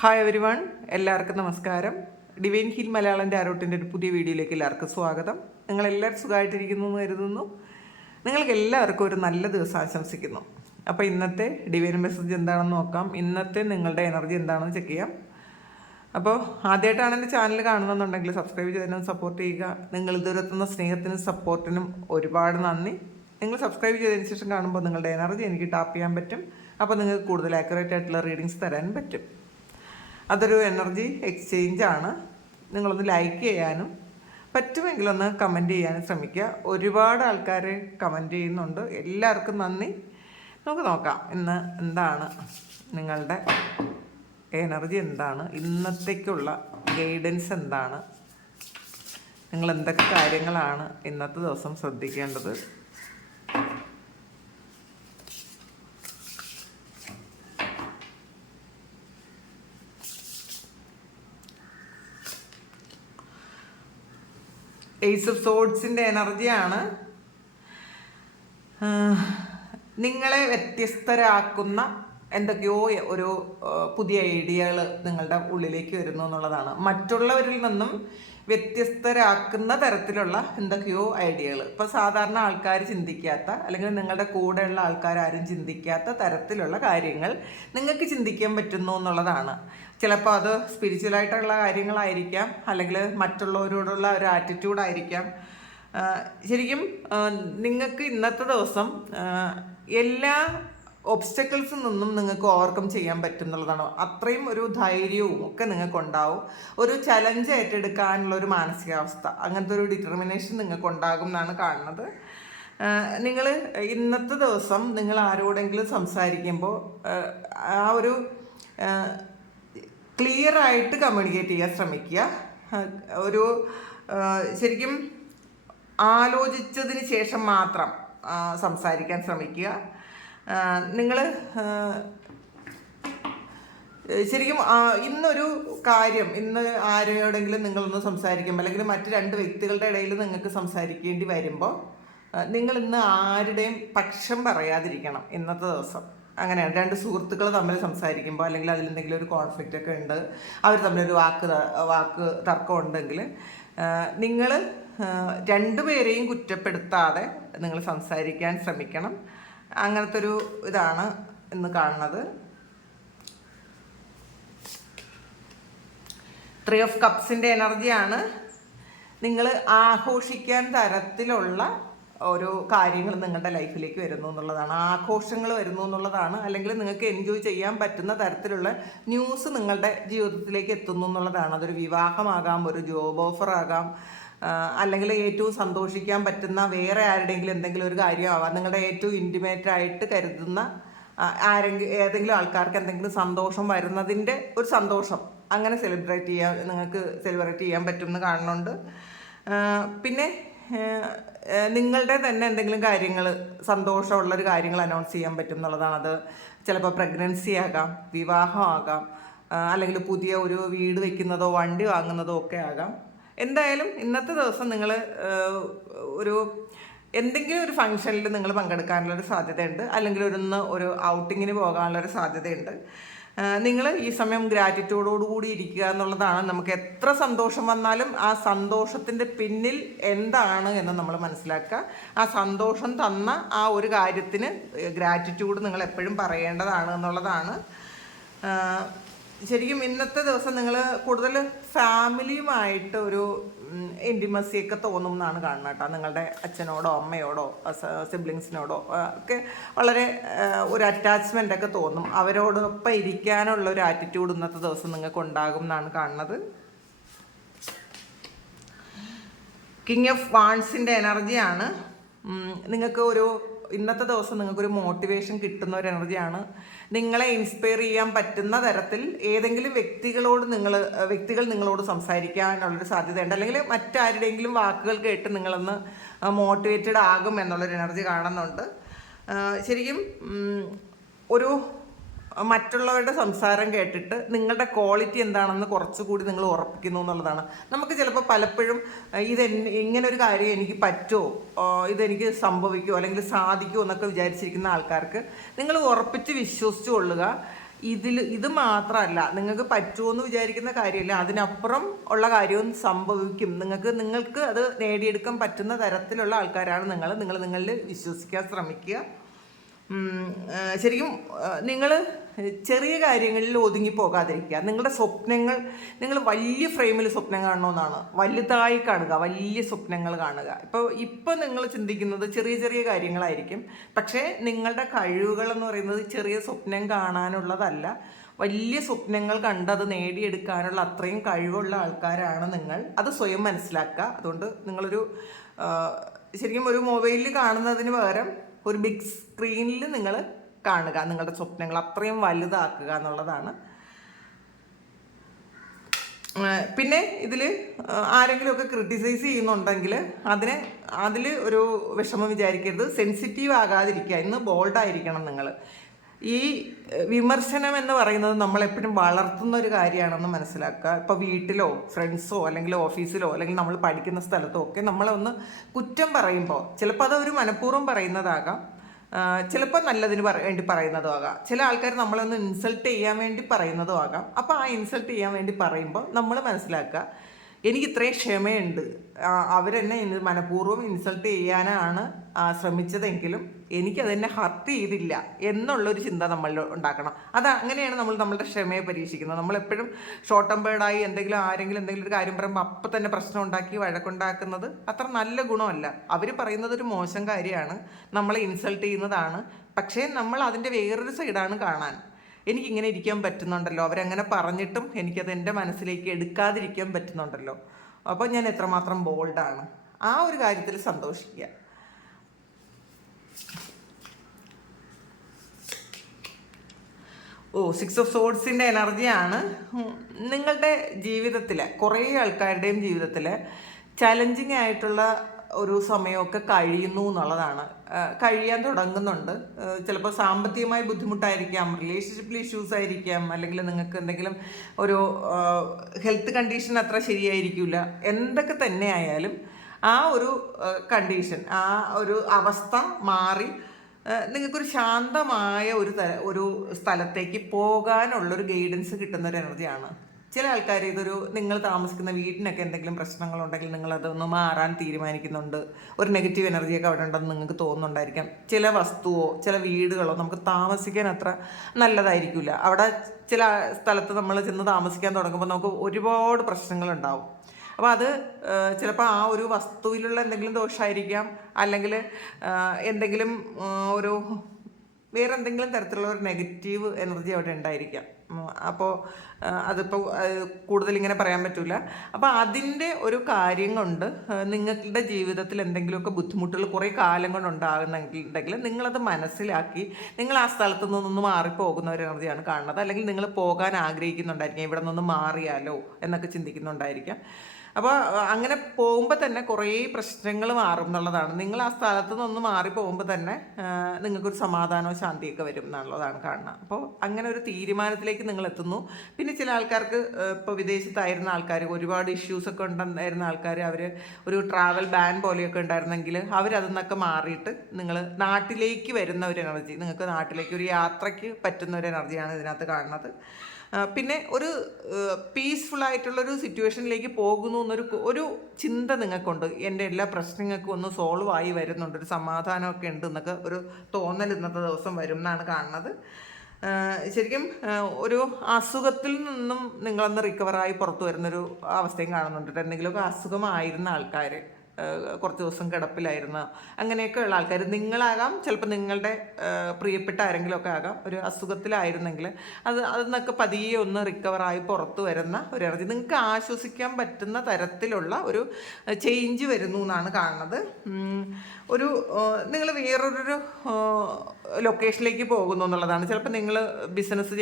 Hi every one, എല്ലാവർക്കും നമസ്കാരം. Divine heal Malayalam ടാരോട്ടിൻ്റെ ഒരു പുതിയ വീഡിയോയിലേക്ക് എല്ലാവർക്കും സ്വാഗതം. നിങ്ങളെല്ലാവരും സുഖമായിട്ടിരിക്കുന്നു എന്ന് കരുതുന്നു. നിങ്ങൾക്ക് എല്ലാവർക്കും ഒരു നല്ല ദിവസം ആശംസിക്കുന്നു. അപ്പോൾ ഇന്നത്തെ ഡിവൈൻ മെസ്സേജ് എന്താണെന്ന് നോക്കാം. ഇന്നത്തെ നിങ്ങളുടെ എനർജി എന്താണെന്ന് ചെക്ക് ചെയ്യാം. അപ്പോൾ ആദ്യമായിട്ടാണ് എൻ്റെ ചാനൽ കാണുന്നുണ്ടെങ്കിൽ സബ്സ്ക്രൈബ് ചെയ്തതിനും സപ്പോർട്ട് ചെയ്യുക. നിങ്ങൾ ഇതുവരെത്തുന്ന സ്നേഹത്തിനും സപ്പോർട്ടിനും ഒരുപാട് നന്ദി. നിങ്ങൾ സബ്സ്ക്രൈബ് ചെയ്തതിന് ശേഷം കാണുമ്പോൾ നിങ്ങളുടെ എനർജി എനിക്ക് ടാപ്പ് ചെയ്യാൻ പറ്റും. അപ്പോൾ നിങ്ങൾക്ക് കൂടുതൽ ആക്യുറേറ്റ് ആയിട്ടുള്ള റീഡിങ്സ് തരാൻ പറ്റും. അതൊരു എനർജി എക്സ്ചേഞ്ച് ആണ്. നിങ്ങളൊന്ന് ലൈക്ക് ചെയ്യാനും പറ്റുമെങ്കിലൊന്ന് കമൻറ്റ് ചെയ്യാനും ശ്രമിക്കുക. ഒരുപാട് ആൾക്കാർ കമൻറ്റ് ചെയ്യുന്നുണ്ട്. എല്ലാവർക്കും നന്ദി. നമുക്ക് നോക്കാം ഇന്ന് എന്താണ് നിങ്ങളുടെ എനർജി, എന്താണ് ഇന്നത്തേക്കുള്ള ഗൈഡൻസ്, എന്താണ് നിങ്ങൾ എന്തൊക്കെ കാര്യങ്ങളാണ് ഇന്നത്തെ ദിവസം ശ്രദ്ധിക്കേണ്ടത്. ഏസ് ഓഫ് സോഡ്സിൻ്റെ എനർജിയാണ്. നിങ്ങളെ വ്യത്യസ്തരാക്കുന്ന എന്തൊക്കെയോ ഒരു പുതിയ ഐഡിയകൾ നിങ്ങളുടെ ഉള്ളിലേക്ക് വരുന്നു എന്നുള്ളതാണ്. മറ്റുള്ളവരിൽ നിന്നും വ്യത്യസ്തരാക്കുന്ന തരത്തിലുള്ള എന്തൊക്കെയോ ഐഡിയകൾ. ഇപ്പോൾ സാധാരണ ആൾക്കാർ ചിന്തിക്കാത്ത, അല്ലെങ്കിൽ നിങ്ങളുടെ കൂടെയുള്ള ആൾക്കാരും ചിന്തിക്കാത്ത തരത്തിലുള്ള കാര്യങ്ങൾ നിങ്ങൾക്ക് ചിന്തിക്കാൻ പറ്റുന്നു എന്നുള്ളതാണ്. ചിലപ്പോൾ അത് സ്പിരിച്വലായിട്ടുള്ള കാര്യങ്ങളായിരിക്കാം, അല്ലെങ്കിൽ മറ്റുള്ളവരോടുള്ള ഒരു ആറ്റിറ്റ്യൂഡായിരിക്കാം. ശരിക്കും നിങ്ങൾക്ക് ഇന്നത്തെ ദിവസം എല്ലാ ഒബ്സ്റ്റക്കിൾസിൽ നിന്നും നിങ്ങൾക്ക് ഓവർകം ചെയ്യാൻ പറ്റും എന്നുള്ളതാണ്. അത്രയും ഒരു ധൈര്യവും ഒക്കെ നിങ്ങൾക്കുണ്ടാവും. ഒരു ചലഞ്ച് ഏറ്റെടുക്കാനുള്ള ഒരു മാനസികാവസ്ഥ, അങ്ങനത്തെ ഒരു ഡിറ്റർമിനേഷൻ നിങ്ങൾക്കുണ്ടാകും എന്നാണ് കാണുന്നത്. നിങ്ങൾ ഇന്നത്തെ ദിവസം നിങ്ങൾ ആരോടെങ്കിലും സംസാരിക്കുമ്പോൾ ആ ഒരു ക്ലിയർ ആയിട്ട് കമ്മ്യൂണിക്കേറ്റ് ചെയ്യാൻ ശ്രമിക്കുക. ഒരു ശരിക്കും ആലോചിച്ചതിന് ശേഷം മാത്രം സംസാരിക്കാൻ ശ്രമിക്കുക. നിങ്ങൾ ശരിക്കും ഇന്നൊരു കാര്യം, ഇന്ന് ആരോടെങ്കിലും നിങ്ങളൊന്ന് സംസാരിക്കുമ്പോൾ, അല്ലെങ്കിൽ മറ്റ് രണ്ട് വ്യക്തികളുടെ ഇടയിൽ നിങ്ങൾക്ക് സംസാരിക്കേണ്ടി വരുമ്പോൾ നിങ്ങൾ ഇന്ന് ആരുടെയും പക്ഷം പറയാതിരിക്കണം ഇന്നത്തെ ദിവസം. അങ്ങനെയാണ്. രണ്ട് സുഹൃത്തുക്കൾ തമ്മിൽ സംസാരിക്കുമ്പോൾ, അല്ലെങ്കിൽ അതിലെന്തെങ്കിലും ഒരു കോൺഫ്ലിക്റ്റ് ഒക്കെ ഉണ്ട്, അവർ തമ്മിലൊരു വാക്ക് തർക്കം ഉണ്ടെങ്കിൽ നിങ്ങൾ രണ്ടുപേരെയും കുറ്റപ്പെടുത്താതെ നിങ്ങൾ സംസാരിക്കാൻ ശ്രമിക്കണം. അങ്ങനത്തെ ഒരു ഇതാണ് ഇന്ന് കാണുന്നത്. 3 ഓഫ് കപ്സിൻ്റെ എനർജിയാണ്. നിങ്ങൾ ആഘോഷിക്കാൻ തരത്തിലുള്ള ഓരോ കാര്യങ്ങൾ നിങ്ങളുടെ ലൈഫിലേക്ക് വരുന്നു എന്നുള്ളതാണ്. ആഘോഷങ്ങൾ വരുന്നു എന്നുള്ളതാണ്. അല്ലെങ്കിൽ നിങ്ങൾക്ക് എൻജോയ് ചെയ്യാൻ പറ്റുന്ന തരത്തിലുള്ള ന്യൂസ് നിങ്ങളുടെ ജീവിതത്തിലേക്ക് എത്തുന്നു എന്നുള്ളതാണ്. അതൊരു വിവാഹമാകാം, ഒരു ജോബ് ഓഫർ ആകാം, അല്ലെങ്കിൽ ഏറ്റവും സന്തോഷിക്കാൻ പറ്റുന്ന വേറെ ആരുടെയെങ്കിലും എന്തെങ്കിലും ഒരു കാര്യമാവാം. നിങ്ങളുടെ ഏറ്റവും ഇൻറ്റിമേറ്റ് ആയിട്ട് കരുതുന്ന ഏതെങ്കിലും ആൾക്കാർക്ക് എന്തെങ്കിലും സന്തോഷം വരുന്നതിൻ്റെ ഒരു സന്തോഷം അങ്ങനെ നിങ്ങൾക്ക് സെലിബ്രേറ്റ് ചെയ്യാൻ പറ്റുമെന്ന് കാണുന്നുണ്ട്. പിന്നെ നിങ്ങളുടെ തന്നെ എന്തെങ്കിലും കാര്യങ്ങൾ, സന്തോഷമുള്ളൊരു കാര്യങ്ങൾ അനൗൺസ് ചെയ്യാൻ പറ്റും എന്നുള്ളതാണ്. അത് ചിലപ്പോൾ പ്രഗ്നൻസി ആകാം, വിവാഹമാകാം, അല്ലെങ്കിൽ പുതിയ ഒരു വീട് വയ്ക്കുന്നതോ വണ്ടി വാങ്ങുന്നതോ ഒക്കെ ആകാം. എന്തായാലും ഇന്നത്തെ ദിവസം നിങ്ങൾ എന്തെങ്കിലും ഒരു ഫംഗ്ഷനിൽ നിങ്ങൾ പങ്കെടുക്കാനുള്ളൊരു സാധ്യതയുണ്ട്, അല്ലെങ്കിൽ ഒരു ഔട്ടിങ്ങിന് പോകാനുള്ളൊരു സാധ്യതയുണ്ട്. നിങ്ങൾ ഈ സമയം ഗ്രാറ്റിറ്റ്യൂഡോടുകൂടി ഇരിക്കുക എന്നുള്ളതാണ്. നമുക്ക് എത്ര സന്തോഷം വന്നാലും ആ സന്തോഷത്തിൻ്റെ പിന്നിൽ എന്താണ് എന്ന് നമ്മൾ മനസ്സിലാക്കുക. ആ സന്തോഷം തന്ന ആ ഒരു കാര്യത്തിന് ഗ്രാറ്റിറ്റ്യൂഡ് നിങ്ങൾ എപ്പോഴും പറയേണ്ടതാണ് എന്നുള്ളതാണ്. ശരിക്കും ഇന്നത്തെ ദിവസം നിങ്ങൾ കൂടുതൽ ഫാമിലിയുമായിട്ട് ഒരു ഇൻറ്റിമസിയൊക്കെ തോന്നും എന്നാണ് കാണുന്നത് കേട്ടോ. നിങ്ങളുടെ അച്ഛനോടോ അമ്മയോടോ സിബ്ലിങ്സിനോടോ ഒക്കെ വളരെ ഒരു അറ്റാച്ച്മെൻ്റ് ഒക്കെ തോന്നും. അവരോടൊപ്പം ഇരിക്കാനുള്ള ഒരു ആറ്റിറ്റ്യൂഡ് ഇന്നത്തെ ദിവസം നിങ്ങൾക്ക് ഉണ്ടാകും എന്നാണ് കാണുന്നത്. കിങ് ഓഫ് വാൺസിൻ്റെ എനർജിയാണ്. നിങ്ങൾക്ക് ഇന്നത്തെ ദിവസം നിങ്ങൾക്കൊരു മോട്ടിവേഷൻ കിട്ടുന്ന ഒരു എനർജിയാണ്. നിങ്ങളെ ഇൻസ്പയർ ചെയ്യാൻ പറ്റുന്ന തരത്തിൽ ഏതെങ്കിലും വ്യക്തികൾ നിങ്ങളോട് സംസാരിക്കാനുള്ളൊരു സാധ്യതയുണ്ട്, അല്ലെങ്കിൽ മറ്റാരുടെയെങ്കിലും വാക്കുകൾ കേട്ട് നിങ്ങളൊന്ന് മോട്ടിവേറ്റഡ് ആകും എന്നുള്ളൊരു എനർജി കാണുന്നുണ്ട്. ശരിക്കും മറ്റുള്ളവരുടെ സംസാരം കേട്ടിട്ട് നിങ്ങളുടെ ക്വാളിറ്റി എന്താണെന്ന് കുറച്ചുകൂടി നിങ്ങൾ ഉറപ്പിക്കുന്നു എന്നുള്ളതാണ്. നമുക്ക് ചിലപ്പോൾ പലപ്പോഴും ഇങ്ങനൊരു കാര്യം എനിക്ക് പറ്റുമോ, ഇതെനിക്ക് സംഭവിക്കുമോ അല്ലെങ്കിൽ സാധിക്കുമോ എന്നൊക്കെ വിചാരിച്ചിരിക്കുന്ന ആൾക്കാർക്ക് നിങ്ങൾ ഉറപ്പിച്ച് വിശ്വസിച്ച് കൊള്ളുക. ഇത് മാത്രമല്ല, നിങ്ങൾക്ക് പറ്റുമെന്ന് വിചാരിക്കുന്ന കാര്യമില്ല, അതിനപ്പുറം ഉള്ള കാര്യവും സംഭവിക്കും. നിങ്ങൾക്ക് അത് നേടിയെടുക്കാൻ പറ്റുന്ന തരത്തിലുള്ള ആൾക്കാരാണ് നിങ്ങൾ നിങ്ങളിൽ വിശ്വസിക്കാൻ ശ്രമിക്കുക. ശരിക്കും നിങ്ങൾ ചെറിയ കാര്യങ്ങളിൽ ഒതുങ്ങി പോകാതിരിക്കുക. നിങ്ങളുടെ സ്വപ്നങ്ങൾ നിങ്ങൾ വലിയ ഫ്രെയിമിൽ സ്വപ്നം കാണണമെന്നാണ്, വലുതായി കാണുക, വലിയ സ്വപ്നങ്ങൾ കാണുക. ഇപ്പോൾ നിങ്ങൾ ചിന്തിക്കുന്നത് ചെറിയ ചെറിയ കാര്യങ്ങളായിരിക്കും. പക്ഷേ നിങ്ങളുടെ കഴിവുകൾ എന്ന് പറയുന്നത് ചെറിയ സ്വപ്നം കാണാനുള്ളതല്ല, വലിയ സ്വപ്നങ്ങൾ കണ്ട് അത് നേടിയെടുക്കാനുള്ള അത്രയും കഴിവുള്ള ആൾക്കാരാണ് നിങ്ങൾ. അത് സ്വയം മനസ്സിലാക്കുക. അതുകൊണ്ട് നിങ്ങളൊരു ശരിക്കും ഒരു മൊബൈലിൽ കാണുന്നതിന് പകരം ഒരു ബിഗ് സ്ക്രീനിൽ നിങ്ങൾ കാണുക, നിങ്ങളുടെ സ്വപ്നങ്ങൾ അത്രയും വലുതാക്കുക എന്നുള്ളതാണ്. പിന്നെ ഇതിൽ ആരെങ്കിലുമൊക്കെ ക്രിട്ടിസൈസ് ചെയ്യുന്നുണ്ടെങ്കിൽ അതിൽ ഒരു വിഷമം വിചാരിക്കരുത്. സെൻസിറ്റീവ് ആകാതിരിക്കുക, ഇന്ന് ബോൾഡായിരിക്കണം നിങ്ങൾ. ഈ വിമർശനം എന്ന് പറയുന്നത് നമ്മളെപ്പോഴും വളർത്തുന്ന ഒരു കാര്യമാണെന്ന് മനസ്സിലാക്കുക. ഇപ്പോൾ വീട്ടിലോ ഫ്രണ്ട്സോ അല്ലെങ്കിൽ ഓഫീസിലോ അല്ലെങ്കിൽ നമ്മൾ പഠിക്കുന്ന സ്ഥലത്തോ ഒക്കെ നമ്മളൊന്ന് കുറ്റം പറയുമ്പോൾ ചിലപ്പോൾ അതൊരു മനഃപൂർവ്വം പറയുന്നതാകാം, ചിലപ്പോൾ നല്ലതിന് വേണ്ടി പറയുന്നതും ആകാം. ചില ആൾക്കാർ നമ്മളൊന്ന് ഇൻസൾട്ട് ചെയ്യാൻ വേണ്ടി പറയുന്നതും ആകാം. അപ്പോൾ ആ ഇൻസൾട്ട് ചെയ്യാൻ വേണ്ടി പറയുമ്പോൾ നമ്മൾ മനസ്സിലാക്കുക, എനിക്ക് ഇത്രയും ക്ഷമയുണ്ട്, അവരെന്നെ മനഃപൂർവ്വം ഇൻസൾട്ട് ചെയ്യാനാണ് ശ്രമിച്ചതെങ്കിലും എനിക്കതെന്നെ ഹർട്ട് ചെയ്തില്ല എന്നുള്ളൊരു ചിന്ത നമ്മൾ ഉണ്ടാക്കണം. അങ്ങനെയാണ് നമ്മൾ നമ്മളുടെ ക്ഷമയെ പരീക്ഷിക്കുന്നത്. നമ്മളെപ്പോഴും ഷോർട്ട് ടെമ്പേർഡായി ആരെങ്കിലും എന്തെങ്കിലും ഒരു കാര്യം പറയുമ്പോൾ അപ്പം തന്നെ പ്രശ്നം ഉണ്ടാക്കി വഴക്കുണ്ടാക്കുന്നത് അത്ര നല്ല ഗുണമല്ല. അവർ പറയുന്നത് ഒരു മോശം കാര്യമാണ്, നമ്മളെ ഇൻസൾട്ട് ചെയ്യുന്നതാണ്. പക്ഷേ നമ്മൾ അതിൻ്റെ വേറൊരു സൈഡാണ് കാണാൻ. എനിക്കിങ്ങനെ ഇരിക്കാൻ പറ്റുന്നുണ്ടല്ലോ, അവരങ്ങനെ പറഞ്ഞിട്ടും എനിക്കത് എൻ്റെ മനസ്സിലേക്ക് എടുക്കാതിരിക്കാൻ പറ്റുന്നുണ്ടല്ലോ, അപ്പോൾ ഞാൻ എത്രമാത്രം ബോൾഡാണ്. ആ ഒരു കാര്യത്തിൽ സന്തോഷിക്കുക. സിക്സ് ഓഫ് സോഡ്സിൻ്റെ എനർജിയാണ്. നിങ്ങളുടെ ജീവിതത്തിൽ കുറേ ആൾക്കാരുടെയും ജീവിതത്തിൽ ചലഞ്ചിങ് ആയിട്ടുള്ള ഒരു സമയമൊക്കെ കഴിയുന്നു എന്നുള്ളതാണ്. കഴിയാൻ തുടങ്ങുന്നുണ്ട്. ചിലപ്പോൾ സാമ്പത്തികമായി ബുദ്ധിമുട്ടായിരിക്കാം, റിലേഷൻഷിപ്പിൽ ഇഷ്യൂസ് ആയിരിക്കാം, അല്ലെങ്കിൽ നിങ്ങൾക്ക് എന്തെങ്കിലും ഒരു ഹെൽത്ത് കണ്ടീഷൻ അത്ര ശരിയായിരിക്കില്ല. എന്തൊക്കെ തന്നെ ആയാലും ആ ഒരു കണ്ടീഷൻ, ആ ഒരു അവസ്ഥ മാറി നിങ്ങൾക്കൊരു ശാന്തമായ ഒരു സ്ഥലത്തേക്ക് പോകാനുള്ളൊരു ഗൈഡൻസ് കിട്ടുന്നൊരു എനർജിയാണ്. ചില ആൾക്കാർ നിങ്ങൾ താമസിക്കുന്ന വീട്ടിനൊക്കെ എന്തെങ്കിലും പ്രശ്നങ്ങളുണ്ടെങ്കിൽ നിങ്ങളതൊന്ന് മാറാൻ തീരുമാനിക്കുന്നുണ്ട്. ഒരു നെഗറ്റീവ് എനർജിയൊക്കെ അവിടെ ഉണ്ടെന്ന് നിങ്ങൾക്ക് തോന്നുന്നുണ്ടായിരിക്കാം. ചില വസ്തുവോ ചില വീടുകളോ നമുക്ക് താമസിക്കാൻ അത്ര നല്ലതായിരിക്കില്ല. അവിടെ ചില സ്ഥലത്ത് നമ്മൾ ചെന്ന് താമസിക്കാൻ തുടങ്ങുമ്പോൾ നമുക്ക് ഒരുപാട് പ്രശ്നങ്ങളുണ്ടാവും. അപ്പോൾ അത് ചിലപ്പോൾ ആ ഒരു വസ്തുവിലുള്ള എന്തെങ്കിലും ദോഷമായിരിക്കാം, അല്ലെങ്കിൽ എന്തെങ്കിലും ഒരു വേറെ എന്തെങ്കിലും തരത്തിലുള്ള ഒരു നെഗറ്റീവ് എനർജി അവിടെ ഉണ്ടായിരിക്കാം. അപ്പോൾ അതിപ്പോൾ കൂടുതൽ ഇങ്ങനെ പറയാൻ പറ്റില്ല. അപ്പോൾ അതിൻ്റെ ഒരു കാര്യം കൊണ്ട് നിങ്ങളുടെ ജീവിതത്തിൽ എന്തെങ്കിലുമൊക്കെ ബുദ്ധിമുട്ടുകൾ കുറേ കാലം കൊണ്ട് ഉണ്ടാകുന്നുണ്ടെങ്കിൽ നിങ്ങളത് മനസ്സിലാക്കി നിങ്ങൾ ആ സ്ഥലത്തു നിന്നൊന്ന് മാറിപ്പോകുന്ന ഒരു എനർജിയാണ് കാണുന്നത്. അല്ലെങ്കിൽ നിങ്ങൾ പോകാൻ ആഗ്രഹിക്കുന്നുണ്ടായിരിക്കാം, ഇവിടെ നിന്ന് മാറിയാലോ എന്നൊക്കെ ചിന്തിക്കുന്നുണ്ടായിരിക്കാം. അപ്പോൾ അങ്ങനെ പോകുമ്പോൾ തന്നെ കുറേ പ്രശ്നങ്ങൾ മാറും എന്നുള്ളതാണ്. നിങ്ങൾ ആ സ്ഥലത്ത് നിന്ന് മാറി പോകുമ്പോൾ തന്നെ നിങ്ങൾക്കൊരു സമാധാനവും ശാന്തിയൊക്കെ വരും എന്നുള്ളതാണ് കാണുന്നത്. അപ്പോൾ അങ്ങനെ ഒരു തീരുമാനത്തിലേക്ക് നിങ്ങൾ എത്തുന്നു. പിന്നെ ചില ആൾക്കാർക്ക് ഇപ്പോൾ വിദേശത്തായിരുന്ന ആൾക്കാർ, ഒരുപാട് ഇഷ്യൂസൊക്കെ ഉണ്ടായിരുന്ന ആൾക്കാർ, അവർ ഒരു ട്രാവൽ ബാൻ പോലെയൊക്കെ ഉണ്ടായിരുന്നെങ്കിൽ അവരതിൽ നിന്നൊക്കെ മാറിയിട്ട് നിങ്ങൾ നാട്ടിലേക്ക് വരുന്ന ഒരു എനർജി, നിങ്ങൾക്ക് നാട്ടിലേക്ക് ഒരു യാത്രയ്ക്ക് പറ്റുന്ന ഒരു എനർജിയാണ് ഇതിനകത്ത് കാണുന്നത്. പിന്നെ ഒരു പീസ്ഫുള്ളായിട്ടുള്ളൊരു സിറ്റുവേഷനിലേക്ക് പോകുന്നു ഒരു ചിന്ത നിങ്ങൾക്കുണ്ട്. എൻ്റെ എല്ലാ പ്രശ്നങ്ങൾക്കും ഒന്ന് സോൾവ് ആയി വരുന്നുണ്ട്, ഒരു സമാധാനമൊക്കെ ഉണ്ട് എന്നൊക്കെ ഒരു തോന്നൽ ഇന്നത്തെ ദിവസം വരും എന്നാണ് കാണുന്നത്. ശരിക്കും ഒരു അസുഖത്തിൽ നിന്നും നിങ്ങളൊന്ന് റിക്കവറായി പുറത്തു വരുന്നൊരു അവസ്ഥയും കാണുന്നുണ്ട്. എന്തെങ്കിലുമൊക്കെ അസുഖമായിരുന്ന ആൾക്കാർ, കുറച്ച് ദിവസം കിടപ്പിലായിരുന്ന അങ്ങനെയൊക്കെ ഉള്ള ആൾക്കാർ, നിങ്ങളാകാം, ചിലപ്പോൾ നിങ്ങളുടെ പ്രിയപ്പെട്ട ആരെങ്കിലുമൊക്കെ ആകാം, ഒരു അസുഖത്തിലായിരുന്നെങ്കിൽ അതിന്നൊക്കെ പതിയെ ഒന്ന് റിക്കവറായി പുറത്തു വരുന്ന ഒരു എനർജി, നിങ്ങൾക്ക് ആശ്വസിക്കാൻ പറ്റുന്ന തരത്തിലുള്ള ഒരു ചേഞ്ച് വരുന്നു എന്നാണ് കാണുന്നത്. നിങ്ങൾ വേറൊരു ലൊക്കേഷനിലേക്ക് പോകുന്നു എന്നുള്ളതാണ്. ചിലപ്പോൾ നിങ്ങൾ ബിസിനസ്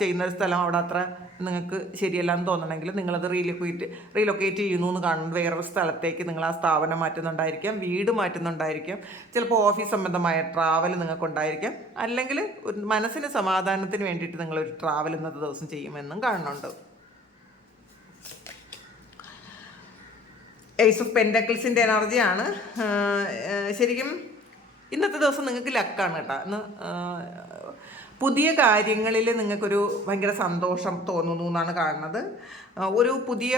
ചെയ്യുന്ന ഒരു സ്ഥലം അവിടെ അത്ര നിങ്ങൾക്ക് ശരിയല്ല എന്ന് തോന്നണമെങ്കിൽ നിങ്ങളത് റീലൊക്കേറ്റ് ചെയ്യുന്നു എന്ന് കാണുന്നത്. വേറൊരു സ്ഥലത്തേക്ക് നിങ്ങൾ ആ സ്ഥാപനം മാറ്റുന്നുണ്ടായിരിക്കാം, വീട് മാറ്റുന്നുണ്ടായിരിക്കാം, ചിലപ്പോൾ ഓഫീസ് സംബന്ധമായ ട്രാവൽ നിങ്ങൾക്കുണ്ടായിരിക്കാം, അല്ലെങ്കിൽ ഒരു മനസ്സിന് സമാധാനത്തിന് വേണ്ടിയിട്ട് നിങ്ങളൊരു ട്രാവൽ ഇന്നത്തെ ദിവസം ചെയ്യുമെന്നും കാണുന്നുണ്ട്. ഏസ് ഓഫ് പെൻറ്റക്കിൾസിൻ്റെ എനർജിയാണ്. ശരിക്കും ഇന്നത്തെ ദിവസം നിങ്ങൾക്ക് ലക്കാണ് കേട്ടോ. ഇന്ന് പുതിയ കാര്യങ്ങളിൽ നിങ്ങൾക്കൊരു ഭയങ്കര സന്തോഷം തോന്നുന്നു എന്നാണ് കാണുന്നത്. ഒരു പുതിയ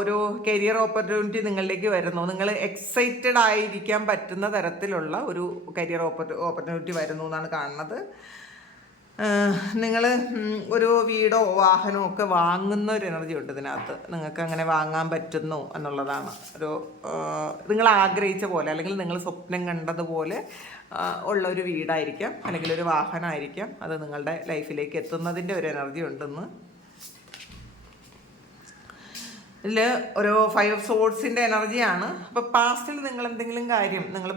ഒരു കരിയർ ഓപ്പർച്യൂണിറ്റി നിങ്ങളിലേക്ക് വരുന്നു. നിങ്ങൾ എക്സൈറ്റഡ് ആയിരിക്കാൻ പറ്റുന്ന തരത്തിലുള്ള ഒരു കരിയർ ഓപ്പർച്യൂണിറ്റി വരുന്നു എന്നാണ് കാണുന്നത്. നിങ്ങൾ ഒരു വീടോ വാഹനമോ ഒക്കെ വാങ്ങുന്ന ഒരു എനർജി ഉണ്ട് ഇതിനകത്ത്. നിങ്ങൾക്ക് അങ്ങനെ വാങ്ങാൻ പറ്റുന്നു എന്നുള്ളതാണ്. ഒരു നിങ്ങൾ ആഗ്രഹിച്ച പോലെ അല്ലെങ്കിൽ നിങ്ങൾ സ്വപ്നം കണ്ടതുപോലെ ഉള്ള ഒരു വീടായിരിക്കാം, അല്ലെങ്കിൽ ഒരു വാഹനമായിരിക്കാം. അത് നിങ്ങളുടെ ലൈഫിലേക്ക് എത്തുന്നതിൻ്റെ ഒരു എനർജി ഉണ്ടെന്ന്. ഇതിൽ ഒരു 5 ഓഫ് സോർഡ്സിൻ്റെ എനർജിയാണ്. അപ്പോൾ പാസ്റ്റിൽ നിങ്ങൾ എന്തെങ്കിലും കാര്യം, നിങ്ങൾ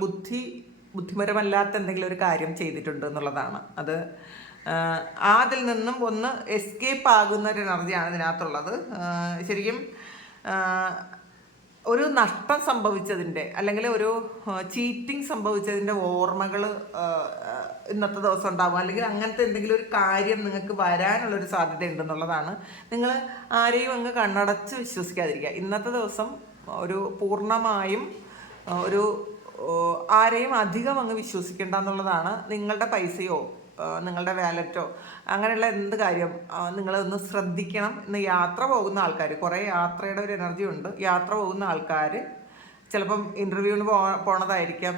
ബുദ്ധിപരമല്ലാത്ത എന്തെങ്കിലും ഒരു കാര്യം ചെയ്തിട്ടുണ്ട് എന്നുള്ളതാണ്. അത് അതിൽ നിന്നും ഒന്ന് എസ്കേപ്പ് ആകുന്ന ഒരു എനർജിയാണ് ഇതിനകത്തുള്ളത്. ശരിക്കും ഒരു നഷ്ടം സംഭവിച്ചതിൻ്റെ അല്ലെങ്കിൽ ഒരു ചീറ്റിംഗ് സംഭവിച്ചതിൻ്റെ ഓർമ്മകൾ ഇന്നത്തെ ദിവസം ഉണ്ടാകും, അല്ലെങ്കിൽ അങ്ങനത്തെ എന്തെങ്കിലും ഒരു കാര്യം നിങ്ങൾക്ക് വരാനുള്ളൊരു സാധ്യത ഉണ്ടെന്നുള്ളതാണ്. നിങ്ങൾ ആരെയും അങ്ങ് കണ്ണടച്ച് വിശ്വസിക്കാതിരിക്കുക. ഇന്നത്തെ ദിവസം ഒരു പൂർണ്ണമായും ഒരു ആരെയും അധികം അങ്ങ് വിശ്വസിക്കേണ്ട എന്നുള്ളതാണ്. നിങ്ങളുടെ പൈസയോ നിങ്ങളുടെ വാലറ്റോ അങ്ങനെയുള്ള എന്ത് കാര്യം നിങ്ങളൊന്ന് ശ്രദ്ധിക്കണം. ഇന്ന് യാത്ര പോകുന്ന ആൾക്കാർ, കുറേ യാത്രയുടെ ഒരു എനർജി ഉണ്ട്. യാത്ര പോകുന്ന ആൾക്കാർ ചിലപ്പം ഇൻ്റർവ്യൂവിന് പോണതായിരിക്കാം.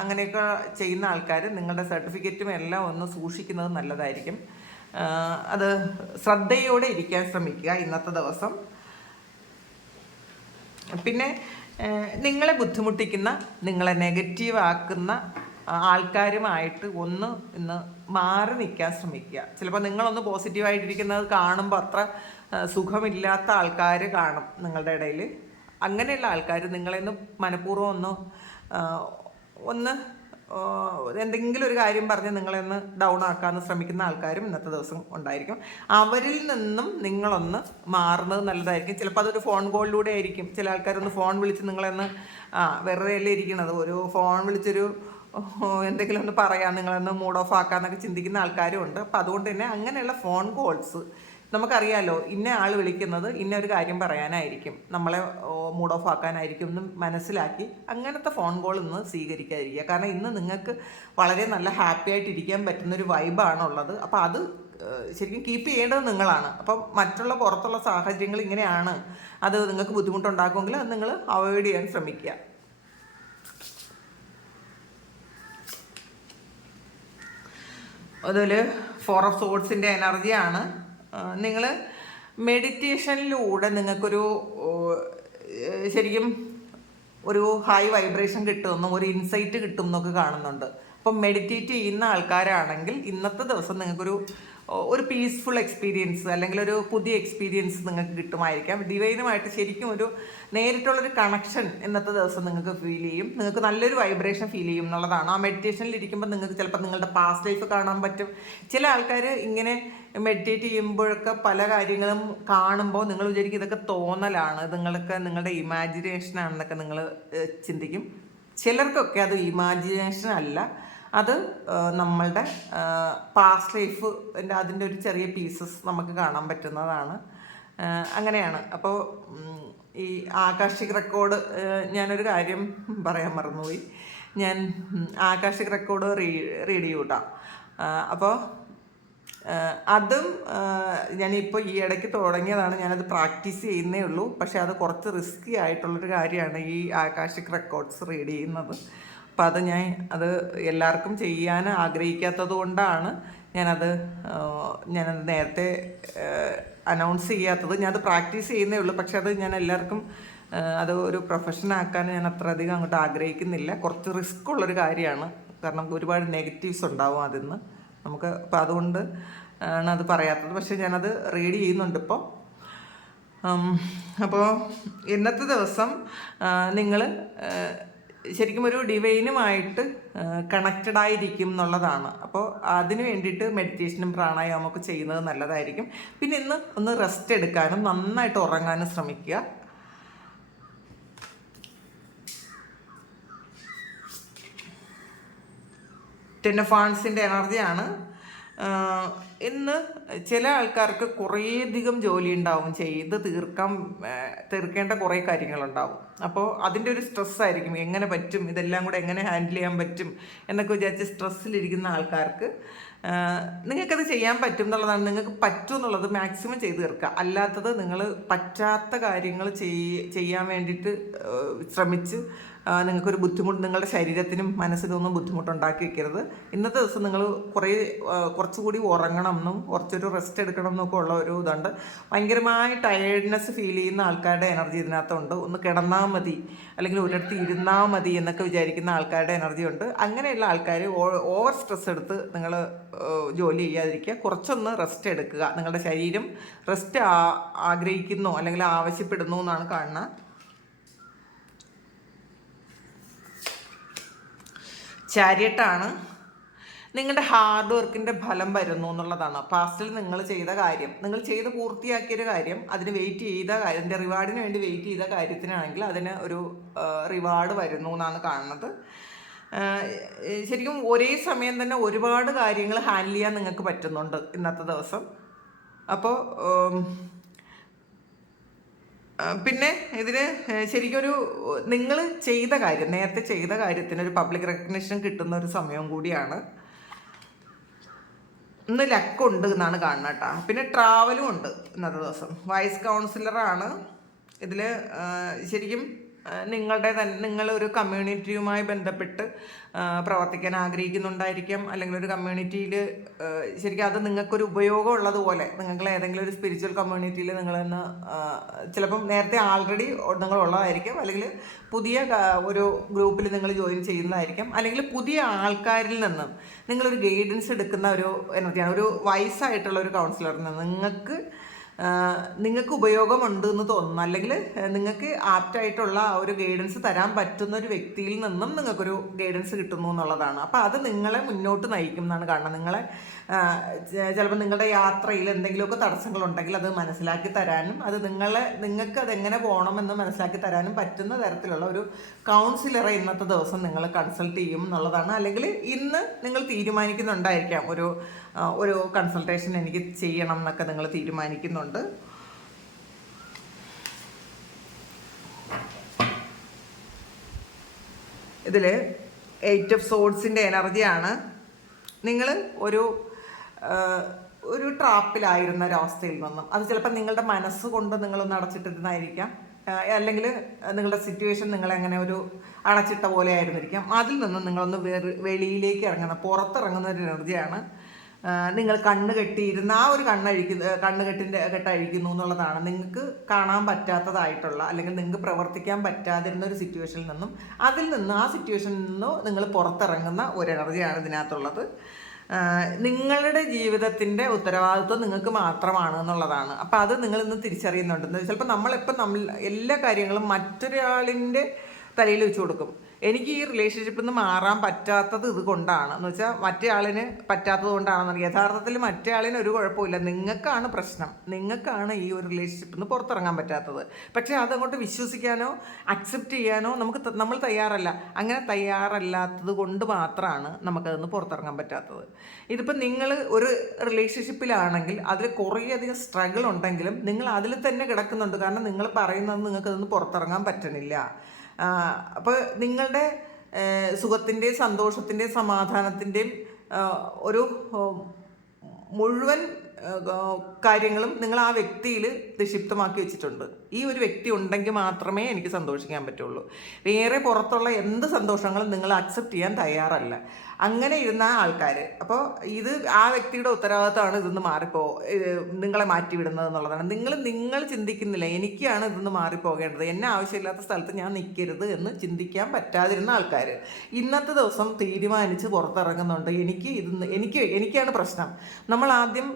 അങ്ങനെയൊക്കെ ചെയ്യുന്ന ആൾക്കാർ നിങ്ങളുടെ സർട്ടിഫിക്കറ്റും എല്ലാം ഒന്ന് സൂക്ഷിക്കുന്നത് നല്ലതായിരിക്കും. അത് ശ്രദ്ധയോടെ ഇരിക്കാൻ ശ്രമിക്കുക ഇന്നത്തെ ദിവസം. പിന്നെ നിങ്ങളെ ബുദ്ധിമുട്ടിക്കുന്ന, നിങ്ങളെ നെഗറ്റീവ് ആക്കുന്ന ആൾക്കാരുമായിട്ട് ഇന്ന് മാറി നിൽക്കാൻ ശ്രമിക്കുക. ചിലപ്പോൾ നിങ്ങളൊന്ന് പോസിറ്റീവായിട്ടിരിക്കുന്നത് കാണുമ്പോൾ അത്ര സുഖമില്ലാത്ത ആൾക്കാർ കാണും നിങ്ങളുടെ ഇടയിൽ. അങ്ങനെയുള്ള ആൾക്കാർ നിങ്ങളെ മനഃപൂർവ്വം ഒന്ന് എന്തെങ്കിലും ഒരു കാര്യം പറഞ്ഞ് നിങ്ങളെ ഡൗൺ ആക്കാമെന്ന് ശ്രമിക്കുന്ന ആൾക്കാരും ഇന്നത്തെ ദിവസം ഉണ്ടായിരിക്കും. അവരിൽ നിന്നും നിങ്ങളൊന്ന് മാറുന്നത് നല്ലതായിരിക്കും. ചിലപ്പോൾ അതൊരു ഫോൺ കോളിലൂടെ ആയിരിക്കും. ചില ആൾക്കാരൊന്ന് ഫോൺ വിളിച്ച് നിങ്ങളെന്ന് വെറുതെ അല്ലേ ഇരിക്കണത്, ഒരു ഫോൺ വിളിച്ചൊരു എന്തെങ്കിലും ഒന്ന് പറയാം, നിങ്ങളൊന്ന് മൂഡ് ഓഫ് ആക്കാന്നൊക്കെ ചിന്തിക്കുന്ന ആൾക്കാരും ഉണ്ട്. അപ്പോൾ അതുകൊണ്ട് തന്നെ അങ്ങനെയുള്ള ഫോൺ കോൾസ് നമുക്കറിയാമല്ലോ, ഇന്ന ആൾ വിളിക്കുന്നത് ഇന്ന ഒരു കാര്യം പറയാനായിരിക്കും, നമ്മളെ മൂഡ് ഓഫ് ആക്കാനായിരിക്കും എന്ന് മനസ്സിലാക്കി അങ്ങനത്തെ ഫോൺ കോൾ ഇന്ന് സ്വീകരിക്കാതിരിക്കുക. കാരണം ഇന്ന് നിങ്ങൾക്ക് വളരെ നല്ല ഹാപ്പി ആയിട്ടിരിക്കാൻ പറ്റുന്നൊരു വൈബാണുള്ളത്. അപ്പോൾ അത് ശരിക്കും കീപ്പ് ചെയ്യേണ്ടത് നിങ്ങളാണ്. അപ്പം മറ്റുള്ള പുറത്തുള്ള സാഹചര്യങ്ങൾ ഇങ്ങനെയാണ്, അത് നിങ്ങൾക്ക് ബുദ്ധിമുട്ടുണ്ടാക്കുമെങ്കിൽ അത് നിങ്ങൾ അവോയ്ഡ് ചെയ്യാൻ ശ്രമിക്കുക. അതിൽ 4 ഓഫ് സോർഡ്സിൻ്റെ എനർജിയാണ്. നിങ്ങൾ മെഡിറ്റേഷനിലൂടെ നിങ്ങൾക്കൊരു ശരിക്കും ഒരു ഹൈ വൈബ്രേഷൻ കിട്ടുമെന്നും ഒരു ഇൻസൈറ്റ് കിട്ടും എന്നൊക്കെ കാണുന്നുണ്ട്. അപ്പം മെഡിറ്റേറ്റ് ചെയ്യുന്ന ആൾക്കാരാണെങ്കിൽ ഇന്നത്തെ ദിവസം നിങ്ങൾക്കൊരു പീസ്ഫുൾ എക്സ്പീരിയൻസ് അല്ലെങ്കിൽ ഒരു പുതിയ എക്സ്പീരിയൻസ് നിങ്ങൾക്ക് കിട്ടുമായിരിക്കാം. ഡിവൈനുമായിട്ട് ശരിക്കും ഒരു നേരിട്ടുള്ളൊരു കണക്ഷൻ ഇന്നത്തെ ദിവസം നിങ്ങൾക്ക് ഫീൽ ചെയ്യും. നിങ്ങൾക്ക് നല്ലൊരു വൈബ്രേഷൻ ഫീൽ ചെയ്യും എന്നുള്ളതാണ്. ആ മെഡിറ്റേഷനിൽ ഇരിക്കുമ്പോൾ നിങ്ങൾക്ക് ചിലപ്പോൾ നിങ്ങളുടെ പാസ്റ്റ് ലൈഫ് കാണാൻ പറ്റും. ചില ആൾക്കാർ ഇങ്ങനെ മെഡിറ്റേറ്റ് ചെയ്യുമ്പോഴൊക്കെ പല കാര്യങ്ങളും കാണുമ്പോൾ നിങ്ങൾ വിചാരിക്കും ഇതൊക്കെ തോന്നലാണ്, നിങ്ങളുടെ ഇമാജിനേഷനാണെന്നൊക്കെ നിങ്ങൾ ചിന്തിക്കും. ചിലർക്കൊക്കെ അത് ഇമാജിനേഷൻ അല്ല, അത് നമ്മളുടെ പാസ്റ്റ് ലൈഫ് അതിൻ്റെ ഒരു ചെറിയ പീസസ് നമുക്ക് കാണാൻ പറ്റുന്നതാണ്. അങ്ങനെയാണ്. അപ്പോൾ ഈ ആകാശിക് റെക്കോർഡ്, ഞാനൊരു കാര്യം പറയാൻ മറന്നുപോയി. ഞാൻ ആകാശിക് റെക്കോർഡ് റീഡ് ചെയ്യൂട്ടാ. അപ്പോൾ അതും ഞാനിപ്പോൾ ഈ ഇടയ്ക്ക് തുടങ്ങിയതാണ്, ഞാനത് പ്രാക്ടീസ് ചെയ്യുന്നേ ഉള്ളൂ. പക്ഷേ അത് കുറച്ച് റിസ്കി ആയിട്ടുള്ളൊരു കാര്യമാണ് ഈ ആകാശിക് റെക്കോർഡ്സ് റീഡ് ചെയ്യുന്നത്. അപ്പം അത് എല്ലാവർക്കും ചെയ്യാൻ ആഗ്രഹിക്കാത്തത് കൊണ്ടാണ് ഞാനത് നേരത്തെ അനൗൺസ് ചെയ്യാത്തത്. ഞാനത് പ്രാക്ടീസ് ചെയ്യുന്നേ ഉള്ളൂ. പക്ഷെ അത് ഞാൻ എല്ലാവർക്കും അത് ഒരു പ്രൊഫഷനാക്കാൻ ഞാൻ അത്ര അധികം അങ്ങോട്ട് ആഗ്രഹിക്കുന്നില്ല. കുറച്ച് റിസ്ക് ഉള്ളൊരു കാര്യമാണ്. കാരണം ഒരുപാട് നെഗറ്റീവ്സ് ഉണ്ടാവും അതിന്ന് നമുക്ക്. അപ്പോൾ അതുകൊണ്ട് ആണ് അത് പറയാത്തത്. പക്ഷേ ഞാനത് റീഡ് ചെയ്യുന്നുണ്ട് ഇപ്പോൾ. അപ്പോൾ ഇന്നത്തെ ദിവസം നിങ്ങൾ ശരിക്കും ഒരു ഡിവൈനുമായിട്ട് കണക്റ്റഡ് ആയിരിക്കും എന്നുള്ളതാണ്. അപ്പോൾ അതിന് വേണ്ടിയിട്ട് മെഡിറ്റേഷനും പ്രാണായാമമൊക്കെ ചെയ്യുന്നത് നല്ലതായിരിക്കും. പിന്നെ ഇന്ന് ഒന്ന് റെസ്റ്റ് എടുക്കാനും നന്നായിട്ട് ഉറങ്ങാനും ശ്രമിക്കുക. ടെൻ ഓഫ് വാൻഡ്സിൻ്റെ എനർജിയാണ്. ഇന്ന് ചില ആൾക്കാർക്ക് കുറേയധികം ജോലി ഉണ്ടാവും, ചെയ്ത് തീർക്കേണ്ട കുറേ കാര്യങ്ങളുണ്ടാവും. അപ്പോൾ അതിൻ്റെ ഒരു സ്ട്രെസ്സായിരിക്കും. എങ്ങനെ പറ്റും, ഇതെല്ലാം കൂടെ എങ്ങനെ ഹാൻഡിൽ ചെയ്യാൻ പറ്റും എന്നൊക്കെ വിചാരിച്ച് സ്ട്രെസ്സിലിരിക്കുന്ന ആൾക്കാർക്ക് നിങ്ങൾക്കത് ചെയ്യാൻ പറ്റും എന്നുള്ളതാണ്. നിങ്ങൾക്ക് പറ്റും എന്നുള്ളത് മാക്സിമം ചെയ്ത് തീർക്കുക. അല്ലാത്തത് നിങ്ങൾ പറ്റാത്ത കാര്യങ്ങൾ ചെയ്യാൻ വേണ്ടിയിട്ട് ശ്രമിച്ച് നിങ്ങൾക്കൊരു ബുദ്ധിമുട്ട്, നിങ്ങളുടെ ശരീരത്തിനും മനസ്സിനൊന്നും ബുദ്ധിമുട്ടുണ്ടാക്കി വെക്കരുത്. ഇന്നത്തെ ദിവസം നിങ്ങൾ കുറച്ചുകൂടി ഉറങ്ങണം എന്നും കുറച്ചൊരു റെസ്റ്റ് എടുക്കണം എന്നൊക്കെ ഉള്ള ഒരു ഇതുണ്ട്. ഭയങ്കരമായി ടയേർഡ്നെസ് ഫീൽ ചെയ്യുന്ന ആൾക്കാരുടെ എനർജി ഇതിനകത്തുണ്ട്. ഒന്ന് കിടന്നാൽ മതി അല്ലെങ്കിൽ ഒരിടത്ത് ഇരുന്നാൽ മതി എന്നൊക്കെ വിചാരിക്കുന്ന ആൾക്കാരുടെ എനർജി ഉണ്ട്. അങ്ങനെയുള്ള ആൾക്കാർ ഓവർ സ്ട്രെസ് എടുത്ത് നിങ്ങൾ ജോലി ചെയ്യാതിരിക്കുക. കുറച്ചൊന്ന് റെസ്റ്റ് എടുക്കുക. നിങ്ങളുടെ ശരീരം റെസ്റ്റ് ആഗ്രഹിക്കുന്നു അല്ലെങ്കിൽ ആവശ്യപ്പെടുന്നു എന്നാണ് കാണുന്നത്. ചാരിയട്ടാണ്. നിങ്ങളുടെ ഹാർഡ് വർക്കിൻ്റെ ഫലം വരുന്നു എന്നുള്ളതാണ്. പാസ്റ്റിൽ നിങ്ങൾ ചെയ്ത കാര്യം, നിങ്ങൾ ചെയ്ത് പൂർത്തിയാക്കിയൊരു കാര്യം, അതിന് വെയിറ്റ് ചെയ്ത കാര്യം, അതിൻ്റെ റിവാർഡിന് വേണ്ടി വെയിറ്റ് ചെയ്ത കാര്യത്തിനാണെങ്കിൽ അതിന് ഒരു റിവാർഡ് വരുന്നു എന്നാണ് കാണുന്നത്. ശരിക്കും ഒരേ സമയം തന്നെ ഒരുപാട് കാര്യങ്ങൾ ഹാൻഡിൽ ചെയ്യാൻ നിങ്ങൾക്ക് പറ്റുന്നുണ്ട് ഇന്നത്തെ ദിവസം. അപ്പോൾ പിന്നെ ഇതിന് ശരിക്കൊരു നിങ്ങൾ ചെയ്ത കാര്യം, നേരത്തെ ചെയ്ത കാര്യത്തിന് ഒരു പബ്ലിക് റെക്കഗ്നിഷൻ കിട്ടുന്ന ഒരു സമയവും കൂടിയാണ്. ഇന്ന് ലക്കുണ്ട് എന്നാണ് കാണുന്നത് കേട്ടോ. പിന്നെ ട്രാവലും ഉണ്ട് ഇന്നത്തെ ദിവസം. വൈസ് കൗൺസിലറാണ് ഇതിൽ. ശരിക്കും നിങ്ങളൊരു കമ്മ്യൂണിറ്റിയുമായി ബന്ധപ്പെട്ട് പ്രവർത്തിക്കാൻ ആഗ്രഹിക്കുന്നുണ്ടായിരിക്കാം. അല്ലെങ്കിൽ ഒരു കമ്മ്യൂണിറ്റിയിൽ ശരിക്കും അത് നിങ്ങൾക്കൊരു ഉപയോഗം ഉള്ളതുപോലെ നിങ്ങൾ ഏതെങ്കിലും ഒരു സ്പിരിച്വൽ കമ്മ്യൂണിറ്റിയിൽ നിങ്ങളെന്ന് ചിലപ്പം നേരത്തെ ആൾറെഡി നിങ്ങളുള്ളതായിരിക്കും, അല്ലെങ്കിൽ പുതിയ ഒരു ഗ്രൂപ്പിൽ നിങ്ങൾ ജോയിൻ ചെയ്യുന്നതായിരിക്കും, അല്ലെങ്കിൽ പുതിയ ആൾക്കാരിൽ നിന്നും നിങ്ങളൊരു ഗൈഡൻസ് എടുക്കുന്ന ഒരു എനർജിയാണ്. ഒരു വയസ്സായിട്ടുള്ള ഒരു കൗൺസിലറിൽ നിന്ന് നിങ്ങൾക്ക് ഉപയോഗമുണ്ട് എന്ന് തോന്നുന്നു, അല്ലെങ്കിൽ നിങ്ങൾക്ക് ആപ്റ്റായിട്ടുള്ള ആ ഒരു ഗൈഡൻസ് തരാൻ പറ്റുന്ന ഒരു വ്യക്തിയിൽ നിന്നും നിങ്ങൾക്കൊരു ഗൈഡൻസ് കിട്ടുന്നു എന്നുള്ളതാണ്. അപ്പോൾ അത് നിങ്ങളെ മുന്നോട്ട് നയിക്കും എന്നാണ് കാണുന്നത്. നിങ്ങളെ ചിലപ്പോൾ നിങ്ങളുടെ യാത്രയിൽ എന്തെങ്കിലുമൊക്കെ തടസ്സങ്ങളുണ്ടെങ്കിൽ അത് മനസ്സിലാക്കി തരാനും നിങ്ങൾക്ക് അതെങ്ങനെ പോകണമെന്ന് മനസ്സിലാക്കി തരാനും പറ്റുന്ന തരത്തിലുള്ള ഒരു കൗൺസിലറെ ഇന്നത്തെ ദിവസം നിങ്ങൾ കൺസൾട്ട് ചെയ്യും എന്നുള്ളതാണ്. അല്ലെങ്കിൽ ഇന്ന് നിങ്ങൾ തീരുമാനിക്കുന്നുണ്ടായിരിക്കാം ഒരു കൺസൾട്ടേഷൻ എനിക്ക് ചെയ്യണം എന്നൊക്കെ നിങ്ങൾ തീരുമാനിക്കുന്നുണ്ട്. ഇതിൽ 8 ഓഫ് സോഡ്സിൻ്റെ എനർജിയാണ്. നിങ്ങൾ ഒരു ട്രാപ്പിലായിരുന്ന ഒരവസ്ഥയിൽ നിന്നും, അത് ചിലപ്പോൾ നിങ്ങളുടെ മനസ്സുകൊണ്ട് നിങ്ങളൊന്ന് അടച്ചിട്ടിരുന്നായിരിക്കാം, അല്ലെങ്കിൽ നിങ്ങളുടെ സിറ്റുവേഷൻ നിങ്ങളെങ്ങനെ ഒരു അടച്ചിട്ട പോലെ ആയിരുന്നിരിക്കാം. അതിൽ നിന്നും നിങ്ങളൊന്ന് വെളിയിലേക്ക് പുറത്തിറങ്ങുന്ന ഒരു എനർജിയാണ്. നിങ്ങൾ കണ്ണ് കെട്ടിയിരുന്ന ആ ഒരു കെട്ടഴിക്കുന്നു എന്നുള്ളതാണ്. നിങ്ങൾക്ക് കാണാൻ പറ്റാത്തതായിട്ടുള്ള അല്ലെങ്കിൽ നിങ്ങൾക്ക് പ്രവർത്തിക്കാൻ പറ്റാതിരുന്ന ഒരു സിറ്റുവേഷനിൽ നിന്നും ആ സിറ്റുവേഷനിൽ നിന്നും നിങ്ങൾ പുറത്തിറങ്ങുന്ന ഒരു എനർജിയാണ് ഇതിനകത്തുള്ളത്. നിങ്ങളുടെ ജീവിതത്തിൻ്റെ ഉത്തരവാദിത്വം നിങ്ങൾക്ക് മാത്രമാണ് എന്നുള്ളതാണ്. അപ്പോൾ അത് നിങ്ങളിന്ന് തിരിച്ചറിയുന്നുണ്ട്. ചിലപ്പോൾ നമ്മൾ എല്ലാ കാര്യങ്ങളും മറ്റൊരാളിൻ്റെ തലയിൽ വെച്ച് കൊടുക്കും. എനിക്ക് ഈ റിലേഷൻഷിപ്പിൽ നിന്ന് മാറാൻ പറ്റാത്തത് ഇത് കൊണ്ടാണ് എന്ന് വെച്ചാൽ മറ്റേ ആളിന് പറ്റാത്തത് കൊണ്ടാണെന്ന്. യഥാർത്ഥത്തിൽ മറ്റേ ആളിന് ഒരു കുഴപ്പമില്ല, നിങ്ങൾക്കാണ് പ്രശ്നം, നിങ്ങൾക്കാണ് ഈ ഒരു റിലേഷൻഷിപ്പിൽ നിന്ന് പുറത്തിറങ്ങാൻ പറ്റാത്തത്. പക്ഷേ അതങ്ങോട്ട് വിശ്വസിക്കാനോ അക്സെപ്റ്റ് ചെയ്യാനോ നമ്മൾ തയ്യാറല്ല. അങ്ങനെ തയ്യാറല്ലാത്തത് കൊണ്ട് മാത്രമാണ് നമുക്കതൊന്ന് പുറത്തിറങ്ങാൻ പറ്റാത്തത്. ഇതിപ്പോൾ നിങ്ങൾ ഒരു റിലേഷൻഷിപ്പിലാണെങ്കിൽ അതിൽ കുറേയധികം സ്ട്രഗിൾ ഉണ്ടെങ്കിലും നിങ്ങൾ അതിൽ തന്നെ കിടക്കുന്നുണ്ട്. കാരണം നിങ്ങൾ പറയുന്നത് നിങ്ങൾക്കതൊന്ന് പുറത്തിറങ്ങാൻ പറ്റണില്ല. അപ്പോൾ നിങ്ങളുടെ സുഖത്തിൻ്റെയും സന്തോഷത്തിൻ്റെയും സമാധാനത്തിൻ്റെയും ഒരു മുഴുവൻ കാര്യങ്ങളും നിങ്ങൾ ആ വ്യക്തിയിൽ നിക്ഷിപ്തമാക്കി വെച്ചിട്ടുണ്ട്. ഈ ഒരു വ്യക്തി ഉണ്ടെങ്കിൽ മാത്രമേ എനിക്ക് സന്തോഷിക്കാൻ പറ്റുള്ളൂ. വേറെ പുറത്തുള്ള എന്ത് സന്തോഷങ്ങളും നിങ്ങൾ അക്സെപ്റ്റ് ചെയ്യാൻ തയ്യാറല്ല. അങ്ങനെ ഇരുന്ന ആൾക്കാർ, അപ്പോൾ ഇത് ആ വ്യക്തിയുടെ ഉത്തരവാദിത്തമാണ് ഇതൊന്ന് നിങ്ങളെ മാറ്റിവിടുന്നത് എന്നുള്ളതാണ്. നിങ്ങൾ ചിന്തിക്കുന്നില്ല എനിക്കാണ് ഇതൊന്ന് മാറിപ്പോകേണ്ടത്, എന്നെ ആവശ്യമില്ലാത്ത സ്ഥലത്ത് ഞാൻ നിൽക്കരുത് എന്ന് ചിന്തിക്കാൻ പറ്റാതിരുന്ന ആൾക്കാർ ഇന്നത്തെ ദിവസം തീരുമാനിച്ച് പുറത്തിറങ്ങുന്നുണ്ട്. എനിക്കാണ് പ്രശ്നം. നമ്മൾ ആദ്യം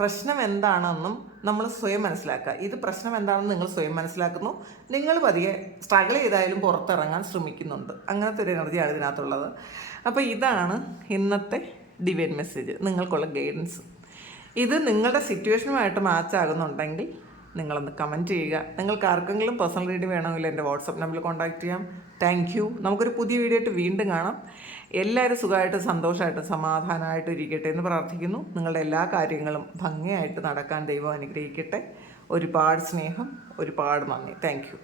പ്രശ്നം എന്താണെന്നും നമ്മൾ സ്വയം മനസ്സിലാക്കുക. ഇത് പ്രശ്നം എന്താണെന്ന് നിങ്ങൾ സ്വയം മനസ്സിലാക്കുന്നു. നിങ്ങൾ പതിയെ സ്ട്രഗിൾ ചെയ്തായാലും പുറത്തിറങ്ങാൻ ശ്രമിക്കുന്നുണ്ട്. അങ്ങനത്തെ ഒരു എനർജിയാണ് ഇതിനകത്തുള്ളത്. അപ്പോൾ ഇതാണ് ഇന്നത്തെ ഡിവൈൻ മെസ്സേജ്, നിങ്ങൾക്കുള്ള ഗൈഡൻസ്. ഇത് നിങ്ങളുടെ സിറ്റുവേഷനുമായിട്ട് മാച്ച് ആകുന്നുണ്ടെങ്കിൽ നിങ്ങളൊന്ന് കമൻറ്റ് ചെയ്യുക. നിങ്ങൾക്ക് ആർക്കെങ്കിലും പേഴ്സണൽ റീഡിംഗ് വേണമെങ്കിൽ എൻ്റെ വാട്സപ്പ് നമ്പറിൽ കോൺടാക്റ്റ് ചെയ്യാം. Thank you. നമുക്കൊരു പുതിയ വീഡിയോ ആയിട്ട് വീണ്ടും കാണാം. എല്ലാവരും സുഖമായിട്ട് സന്തോഷമായിട്ട് സമാധാനമായിട്ട് ഇരിക്കട്ടെ എന്ന് പ്രാർത്ഥിക്കുന്നു. നിങ്ങളുടെ എല്ലാ കാര്യങ്ങളും ഭംഗിയായിട്ട് നടക്കാൻ ദൈവം അനുഗ്രഹിക്കട്ടെ. ഒരുപാട് സ്നേഹം, ഒരുപാട് നന്ദി. Thank you.